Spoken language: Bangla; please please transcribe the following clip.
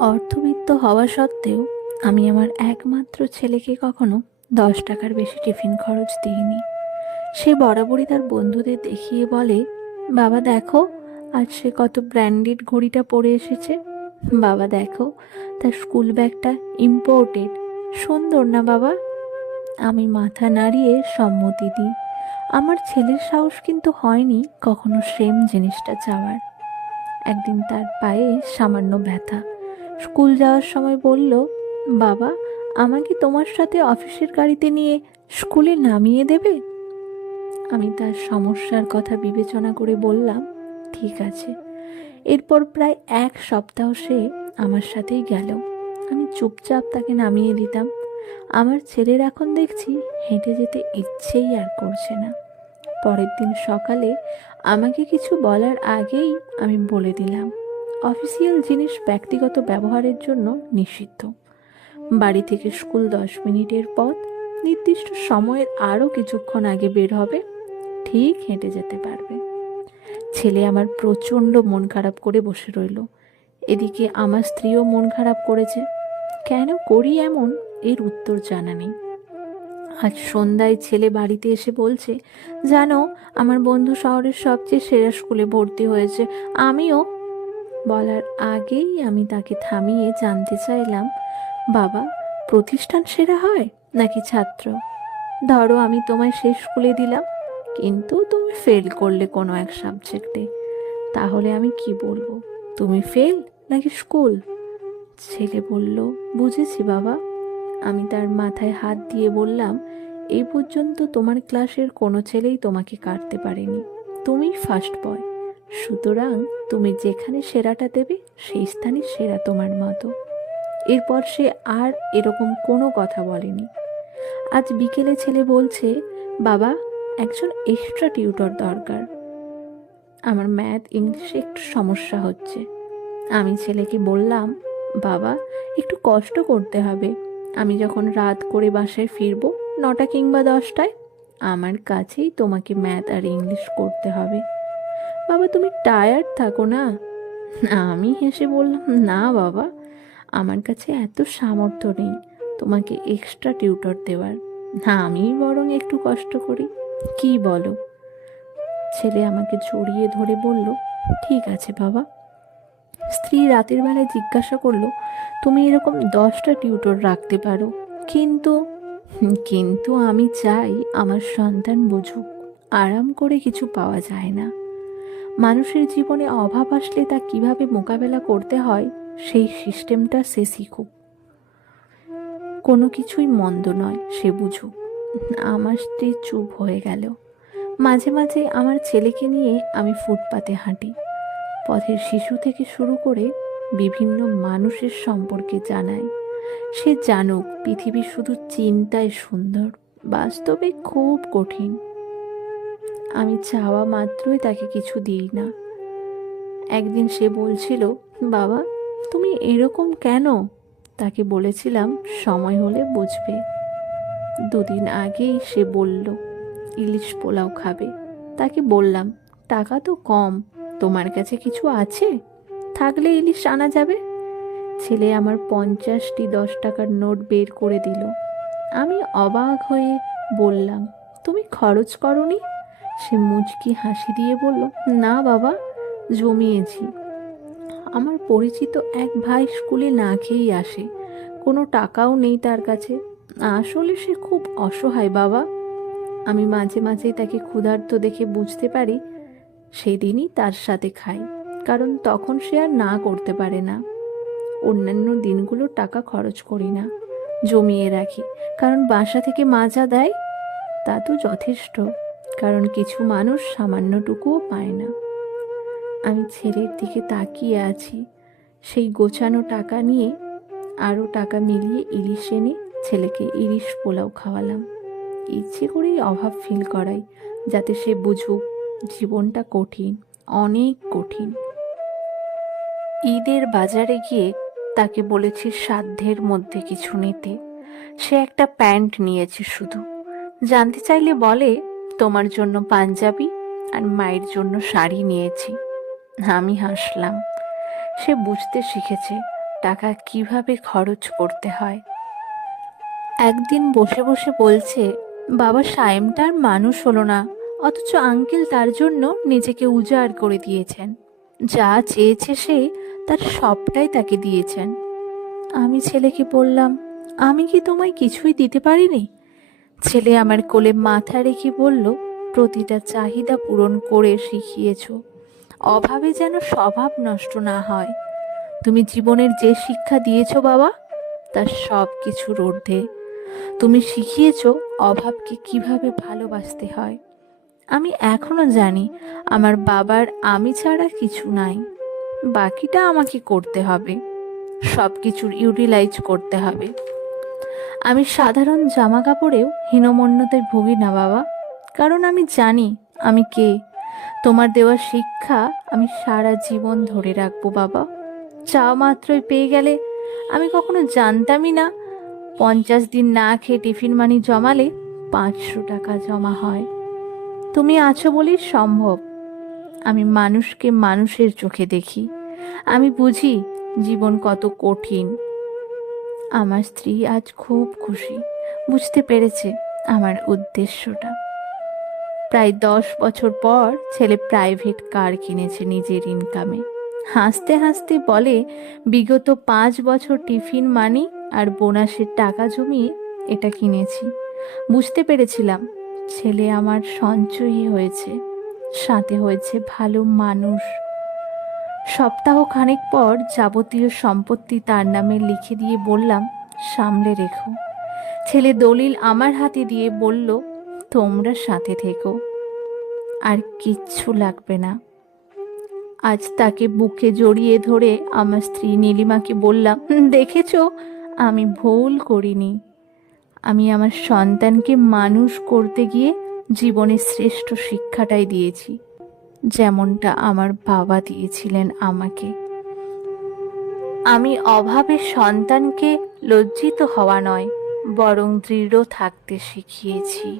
অর্থবিত্ত হওয়া সত্ত্বেও আমি আমার একমাত্র ছেলেকে কখনো দশ টাকার বেশি টিফিন খরচ দিইনি। সে বরাবরই তার বন্ধুদের দেখিয়ে বলে, বাবা, দেখো, আজ সে কত ব্র্যান্ডেড ঘড়িটা পরে এসেছে। বাবা, দেখো, তার স্কুল ব্যাগটা ইম্পোর্টেড। সুন্দর না বাবা? আমি মাথা নাড়িয়ে সম্মতি দিই। আমার ছেলের সাহস কিন্তু হয়নি কখনো সেম জিনিসটা চাওয়ার। একদিন তার পায়ে সামান্য ব্যথা। স্কুল যাওয়ার সময় বলল, বাবা, আমাকে তোমার সাথে অফিসের গাড়িতে নিয়ে স্কুলে নামিয়ে দেবে? আমি তার সমস্যার কথা বিবেচনা করে বললাম, ঠিক আছে। এরপর প্রায় এক সপ্তাহ সে আমার সাথেই গেল। আমি চুপচাপ তাকে নামিয়ে দিতাম। আমার ছেলের এখন দেখছি হেঁটে যেতে ইচ্ছেই আর করছে না। পরের দিন সকালে আমাকে কিছু বলার আগেই আমি বলে দিলাম অফিসিয়াল জিনিস ব্যক্তিগত ব্যবহারের জন্য নিষিদ্ধ। বাড়ি থেকে স্কুল দশ মিনিটের পথ, নির্দিষ্ট সময়ের আরও কিছুক্ষণ আগে বের হবে, ঠিক হেঁটে যেতে পারবে। ছেলে আমার প্রচণ্ড মন খারাপ করে বসে রইল। এদিকে আমার স্ত্রীও মন খারাপ করেছে। কেন করি এমন? এর উত্তর জানা নেই। আজ সন্ধ্যায় ছেলে বাড়িতে এসে বলছে, জানো, আমার বন্ধু শহরের সবচেয়ে সেরা স্কুলে ভর্তি হয়েছে। আমিও বলার আগেই আমি তাকে থামিয়ে জানতে চাইলাম, বাবা, প্রতিষ্ঠান সেরা হয় নাকি ছাত্র? ধরো আমি তোমায় সেই স্কুলে দিলাম, কিন্তু তুমি ফেল করলে কোনো এক সাবজেক্টে। তাহলে আমি কি বলব, তুমি ফেল নাকি স্কুল? ছেলে বলল, বুঝেছি বাবা। আমি তার মাথায় হাত দিয়ে বললাম, এই পর্যন্ত তোমার ক্লাসের কোনো ছেলেই তোমাকে কাটতে পারেনি। তুমিই ফার্স্ট বয় সুতরাং তুমি যেখানে সেরাটা দেবে, সেই স্থানে সেরা তোমার মতো। এরপর সে আর এরকম কোনো কথা বলেনি। আজ বিকেলে ছেলে বলছে, বাবা, একজন এক্সট্রা টিউটর দরকার। আমার ম্যাথ ইংলিশে একটু সমস্যা হচ্ছে। আমি ছেলেকে বললাম, বাবা, একটু কষ্ট করতে হবে। আমি যখন রাত করে বাসায় ফিরবো নটা কিংবা দশটায়, আমার কাছেই তোমাকে ম্যাথ আর ইংলিশ করতে হবে। বাবা, তুমি টায়ার্ড থাকো না? আমি হেসে বললাম, না বাবা, আমার কাছে এত সামর্থ্য নেই তোমাকে এক্সট্রা টিউটর দেওয়ার। না আমি বরং একটু কষ্ট করি। কি বলো? ছেলে আমাকে জড়িয়ে ধরে বলল, ঠিক আছে বাবা। স্ত্রী রাতের বেলায় জিজ্ঞাসা করল, তুমি এরকম দশটা টিউটর রাখতে পারো? কিন্তু কিন্তু আমি চাই আমার সন্তান বুঝুক। আরাম করে কিছু পাওয়া যায় না। মানুষের জীবনে অভাব আসলে তা কীভাবে মোকাবেলা করতে হয়, সেই সিস্টেমটা সে শিখুক। কোনো কিছুই মন্দ নয়, সে বুঝুক। আমার স্ত্রী চুপ হয়ে গেল। মাঝে মাঝে আমার ছেলেকে নিয়ে আমি ফুটপাতে হাঁটি। পথের শিশু থেকে শুরু করে বিভিন্ন মানুষের সম্পর্কে জানাই। সে জানুক, পৃথিবী শুধু চিন্তায় সুন্দর, বাস্তবে খুব কঠিন। আমি চাওয়া মাত্রই তাকে কিছু দিই না। একদিন সে বলছিল, বাবা, তুমি এরকম কেন? তাকে বলেছিলাম, সময় হলে বুঝবে। দুদিন আগেই সে বলল, ইলিশ পোলাও খাবে। তাকে বললাম, টাকা তো কম, তোমার কাছে কিছু আছে? থাকলে ইলিশ আনা যাবে? ছেলে আমার পঞ্চাশটি দশ টাকার নোট বের করে দিল। আমি অবাক হয়ে বললাম, তুমি খরচ করনি? সে মুচকি হাসি দিয়ে বলল, না বাবা, জমিয়েছি। আমার পরিচিত এক ভাই স্কুলে না খেয়েই আসে। কোনো টাকাও নেই তার কাছে। আসলে সে খুব অসহায় বাবা। আমি মাঝে মাঝেই তাকে ক্ষুধার্ত দেখে বুঝতে পারি, সেদিনই তার সাথে খাই। কারণ তখন সে আর না করতে পারে না। অন্যান্য দিনগুলো টাকা খরচ করি না, জমিয়ে রাখি। কারণ বাসা থেকে মাজা দেয়, তা তো যথেষ্ট। কারণ কিছু মানুষ সামান্যটুকুও পায় না। আমি ছেলের দিকে তাকিয়ে আছি। সেই গোছানো টাকা নিয়ে আরও টাকা মিলিয়ে ইলিশ এনে ছেলেকে ইলিশ পোলাও খাওয়ালাম। ইচ্ছে করেই অভাব ফিল করাই যাতে সে বুঝুক জীবনটা কঠিন, অনেক কঠিন। ঈদের বাজারে গিয়ে তাকে বলেছি সাধ্যের মধ্যে কিছু নিতে। সে একটা প্যান্ট নিয়েছে শুধু। জানতে চাইলে বলে তোমার জন্য পাঞ্জাবি আর মায়ের জন্য শাড়ি নিয়েছি। আমি হাসলাম। সে বুঝতে শিখেছে টাকা কীভাবে খরচ করতে হয়। একদিন বসে বসে বলছে, বাবা, সায়েমটা আর মানুষ হলো না, অথচ আঙ্কেল তার জন্য নিজেকে উজাড় করে দিয়েছেন। যা চেয়েছে সে, তার সবটাই তাকে দিয়েছেন। আমি ছেলেকে বললাম, আমি কি তোমায় কিছুই দিতে পারিনি? ছেলে আমার কোলে মাথা রেখে বলল, প্রতিটা চাহিদা পূরণ করে শিখিয়েছ। অভাবে যেন স্বভাব নষ্ট না হয়। তুমি জীবনের যে শিক্ষা দিয়েছ বাবা তার সব কিছুর ঊর্ধ্বে। তুমি শিখিয়েছ অভাবকে কীভাবে ভালোবাসতে হয়। আমি এখনও জানি, আমার বাবার আমি ছাড়া কিছু নাই। বাকিটা আমাকে করতে হবে। সব কিছুর ইউটিলাইজ করতে হবে। আমি সাধারণ জামা কাপড়েও হীনমন্যতায় ভুগি না বাবা। কারণ আমি জানি আমি কে। তোমার দেওয়া শিক্ষা আমি সারা জীবন ধরে রাখব বাবা। চা মাত্রই পেয়ে গেলে আমি কখনো জানতামই না। পঞ্চাশ দিন না খেয়ে টিফিন মানি জমালে পাঁচশো টাকা জমা হয়। তুমি আছো বলেই সম্ভব। আমি মানুষকে মানুষের চোখে দেখি। আমি বুঝি জীবন কত কঠিন। আমার স্ত্রী আজ খুব খুশি। বুঝতে পেরেছে আমার উদ্দেশ্যটা। প্রায় দশ বছর পর ছেলে প্রাইভেট কার কিনেছে নিজের ইনকামে। হাসতে হাসতে বলে, বিগত পাঁচ বছর টিফিন মানি আর বোনাসের টাকা জমিয়ে এটা কিনেছি। বুঝতে পেরেছিলাম ছেলে আমার সঞ্চয়ী হয়েছে, সাথে হয়েছে ভালো মানুষ। সপ্তাহ খানেক পর যাবতীয় সম্পত্তি তার নামে লিখে দিয়ে বললাম, সামলে রেখো। ছেলে দলিল আমার হাতে দিয়ে বলল, তোমরা সাথে থেকো, আর কিচ্ছু লাগবে না। আজ তাকে বুকে জড়িয়ে ধরে আমার স্ত্রী নীলিমাকে বললাম, দেখেছ, আমি ভুল করিনি। আমি আমার সন্তানকে মানুষ করতে গিয়ে জীবনের শ্রেষ্ঠ শিক্ষাটাই দিয়েছি। যেমনটা আমার বাবা দিয়েছিলেন আমাকে। আমি অভাবে সন্তানকে লজ্জিত হওয়া নয়, বরং দৃঢ় থাকতে শিখিয়েছি।